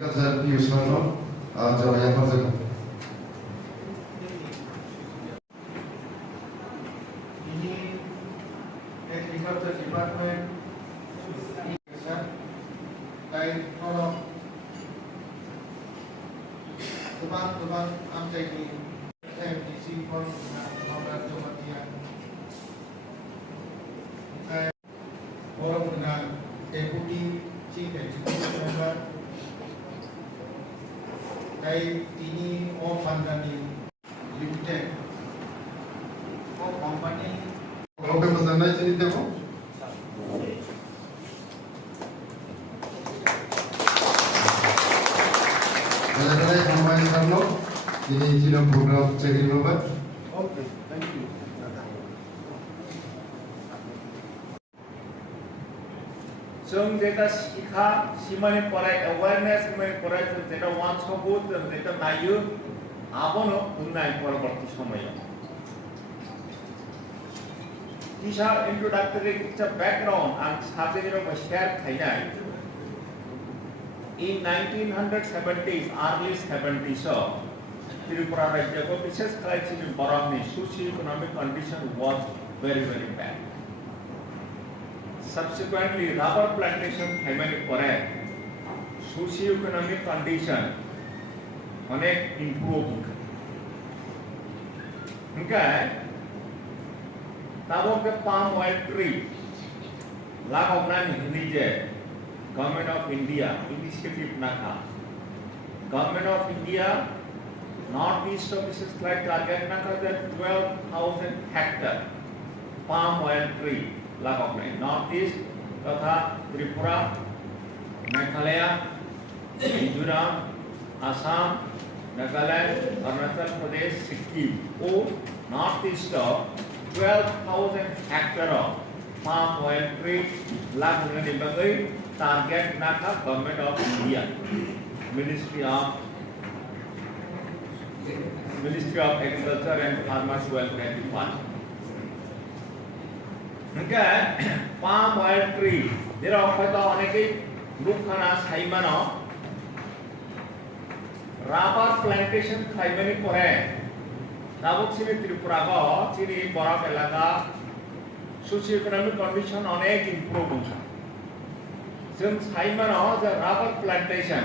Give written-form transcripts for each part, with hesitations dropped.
Saya Yusmano, Jawa yang masuk. Ini agriculture department lain kalau teman-teman amcai MDC pun membantu matian. Saya orang dengan deputy chief executive member. Dari ini Phwrwng limited, company. Kalau pesan naik sini tengok. Saya company Karno, ini Cina program cekir lobat. Okay, thank you. जों जेटा शिखा सिमानि पराय awareness सिमानि पराय जों जेटा वान सबुत जों जेटा नायो आबनो बुंनाय परवर्ती समायाव These are introductory, it's a background and subject में शेयर खाइनाय In 1970s, early 70s Tripura राज्यको विशेष क्राइसिस बराबरनि socio-economic condition was very bad. Subsequently, rubber plantation खाइमानि परे socio-economic condition अनेक improve उनका ताबो के palm oil tree लागोबनानै निजे Government of India initiative नाखा Government of India northeast of this slide target नाखा that 12,000 hectare palm oil tree लागोबनाय northeast तथा Tripura Meghalaya Mizoram Assam Nagaland Arunachal Pradesh Sikkim all northeast of 12,000 hectare of palm oil tree लागोबनाय बागै target नाखा Government of India Ministry of Agriculture and Farmers Welfare Department Maka palm oil tree there are kata aneki rukhana saimano rubber plantation khaimani pore tabuk sini Tripura ko sini borak elaka socio-economic condition anek improve huncha जों साइमनो the rubber plantation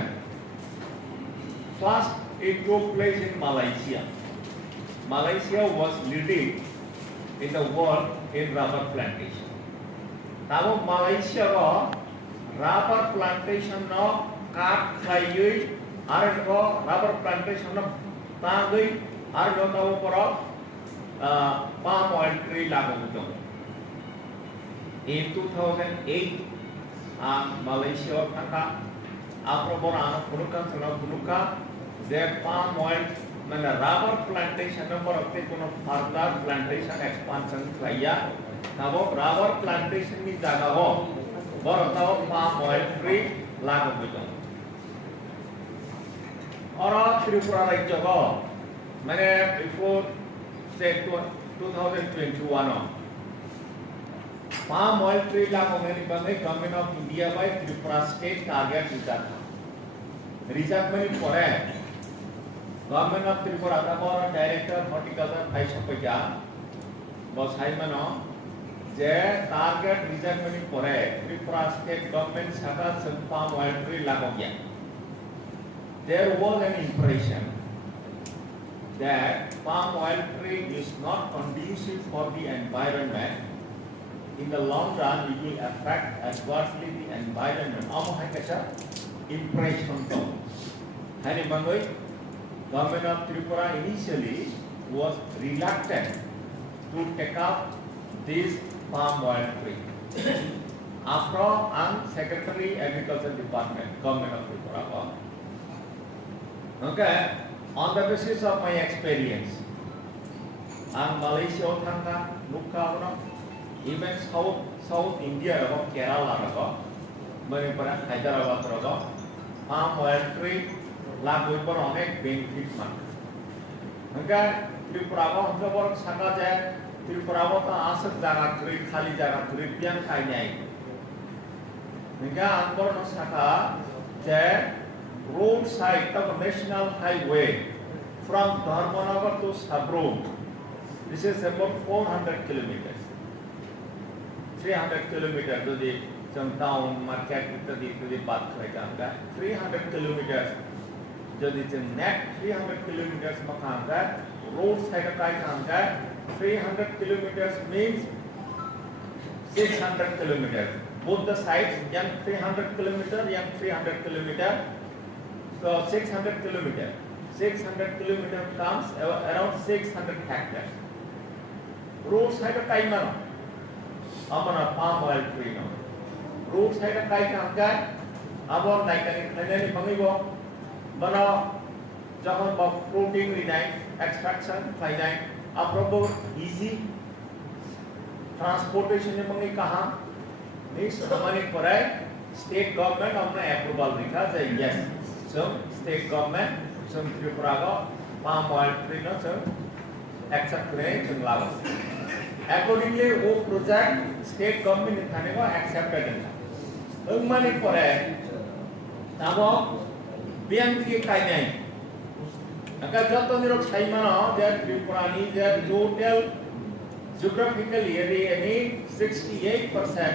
first it took place in Malaysia was leading in the world in rubber plantation. Tabo Malaysia ko rubber plantation no kaat khaiyui aran ko rubber plantation no tagui aran ko poro palm oil tree lagu betul. In 2008 Malaysia kata aproboran punuka their palm oil mana rubber plantation no berarti kono further plantation expansion kaya tabo rubber plantation ni jaga ho berarti palm oil tree lagu betul orang Tripura राज्य को मैंने before say 2021 palm oil tree lagu में बंदे Government of India by Tripura state target reserve में पड़े Government of Tripura का Director Horticulture भाई सपैया बस हाई मनो जे target reserve में पड़े Tripura state government साका palm oil tree लागो गया there was an impression that palm oil tree is not conducive for the environment in the long run it will affect adversely the environment amo hai kaisa impression to hani bangoi Government of Tripura initially was reluctant to take up this palm oil tree. After Secretary Agriculture Department, Government of Tripura. Okay, on the basis of my experience, Malaysia thanga, Nuka, even South India, Kerala, Manipura, Hyderabad, palm oil tree. लागू पर अनेक benefit मान हंगा त्रिपुरा को हम लोग सका जाए त्रिपुरा को तो आसक जागा ट्री खाली जागा ट्री पियान खाई नहीं हंगा अंबर न सका जाए रो roadside of a national highway from Dharmanagar to Phwrwng. This is about 400 kilometers. 300 kilometers to the some town market to the bath 300 kilometers. Jadi net 300 kilometers makangka road side kai kangka 300 kilometers means 600 kilometers. Both the sides, yang 300 kilometer, yang 300 kilometer. So 600 kilometer. 600 kilometer comes around 600 hectares. Road side Kaimung, amana palm oil tree no. Road side Kaimung, abon naikani pangibo, bana Jakha floating renai extraction kainai, aprobo easy transportation yang mengi kaha. This money for state government हमने approval दिखा say yes. Some state government, some Phwrwng, palm oil tree no some accept करें चंग लागू. Accordingly वो project state government दिखाने को accepted है. उन money for ताबो बियांग की काई नहीं. अगर जब तो निरोग सही मानो that Phwrwng that total geographical area 68%,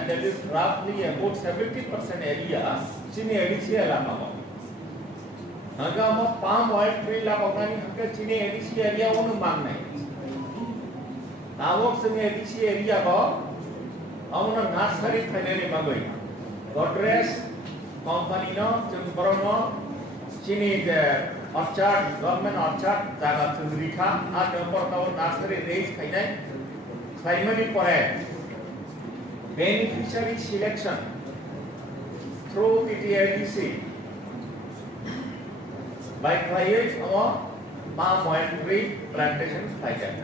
that is roughly about 70% area chini edisi alama ko. Hanga mo palm oil tree la ko kani hanga chini edisi area onu mang nai. Tawok sini edisi area ko amuna nursery thainani magoi. Godres company no chungbarono chini the orchard government orchard jaga chungrikha at upor tawor nursery raise thainai. Primary for beneficiary selection through PTIDC by clients or palm oil tree plantations like that.